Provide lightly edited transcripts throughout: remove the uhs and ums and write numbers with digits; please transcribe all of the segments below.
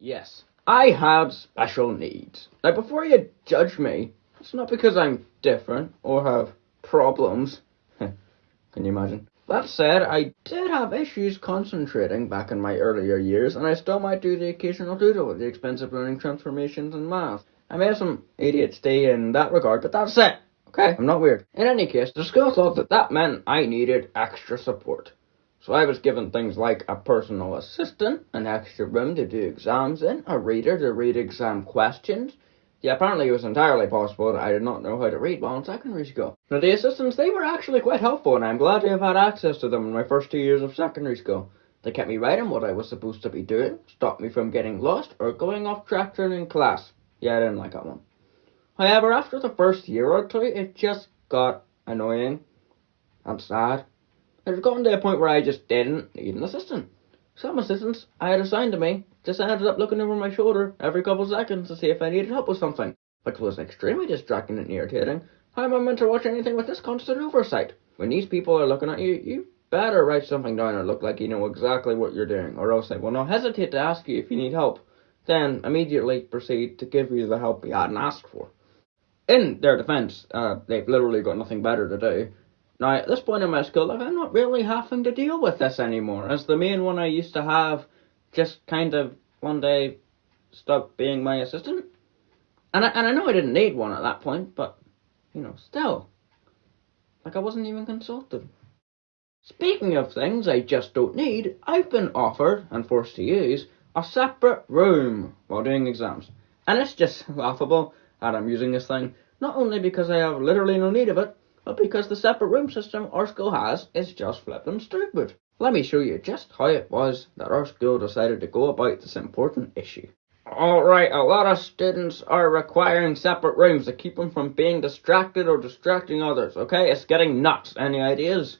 Yes, I had special needs. Now, before you judge me, it's not because I'm different or have problems. Can you imagine? That said, I did have issues concentrating back in my earlier years, and I still might do the occasional doodle with the expensive learning transformations and math. I may have some ADHD in that regard, but that's it. Okay, I'm not weird. In any case, the school thought that that meant I needed extra support. So I was given things like a personal assistant, an extra room to do exams in, a reader to read exam questions. Yeah, apparently it was entirely possible that I did not know how to read while in secondary school. Now the assistants, they were actually quite helpful, and I'm glad to have had access to them in my first 2 years of secondary school. They kept me right on what I was supposed to be doing, stopped me from getting lost or going off track during class. Yeah, I didn't like that one. However, after the first year or two, it just got annoying and sad. It had gotten to a point where I just didn't need an assistant. Some assistants I had assigned to me just ended up looking over my shoulder every couple of seconds to see if I needed help with something, which was extremely distracting and irritating. How am I meant to watch anything with this constant oversight? When these people are looking at you, you better write something down or look like you know exactly what you're doing, or else they will not hesitate to ask you if you need help, then immediately proceed to give you the help you hadn't asked for. In their defence, they've literally got nothing better to do. Now, at this point in my school life, I'm not really having to deal with this anymore, as the main one I used to have just kind of one day stopped being my assistant. And I know I didn't need one at that point, but, still, like I wasn't even consulted. Speaking of things I just don't need, I've been offered, and forced to use, a separate room while doing exams. And it's just laughable that I'm using this thing, not only because I have literally no need of it, but because the separate room system our school has is just flippin' stupid. Let me show you just how it was that our school decided to go about this important issue. Alright, a lot of students are requiring separate rooms to keep them from being distracted or distracting others, okay? It's getting nuts. Any ideas?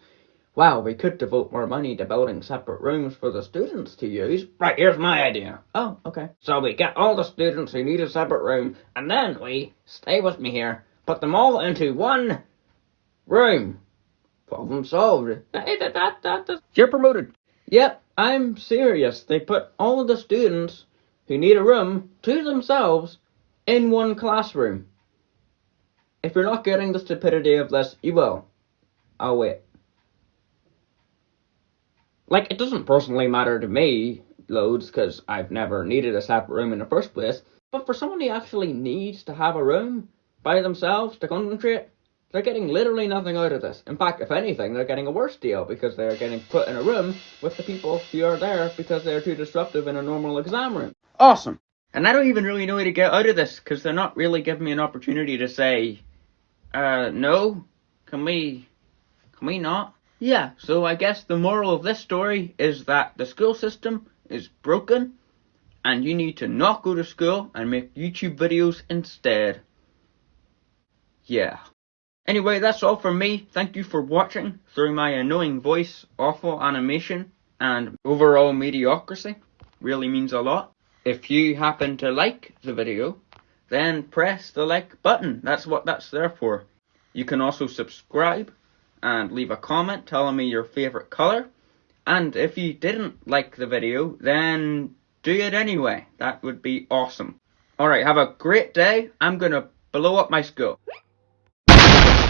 Wow, we could devote more money to building separate rooms for the students to use. Right, here's my idea. Oh, okay. So we get all the students who need a separate room, and then we, stay with me here, put them all into one room. Problem solved. You're promoted. Yep, I'm serious. They put all of the students who need a room to themselves in one classroom. If you're not getting the stupidity of this, you will. I'll wait. Like, it doesn't personally matter to me loads, because I've never needed a separate room in the first place, but for someone who actually needs to have a room by themselves to concentrate, they're getting literally nothing out of this. In fact, if anything, they're getting a worse deal, because they're getting put in a room with the people who are there because they're too disruptive in a normal exam room. Awesome. And I don't even really know how to get out of this, because they're not really giving me an opportunity to say, no, can we not? Yeah, so I guess the moral of this story is that the school system is broken and you need to not go to school and make YouTube videos instead. Yeah. Anyway, that's all from me. Thank you for watching through my annoying voice, awful animation, and overall mediocrity. Really means a lot. If you happen to like the video, then press the like button. That's what that's there for. You can also subscribe and leave a comment telling me your favourite colour. And if you didn't like the video, then do it anyway. That would be awesome. Alright, have a great day. I'm gonna blow up my school.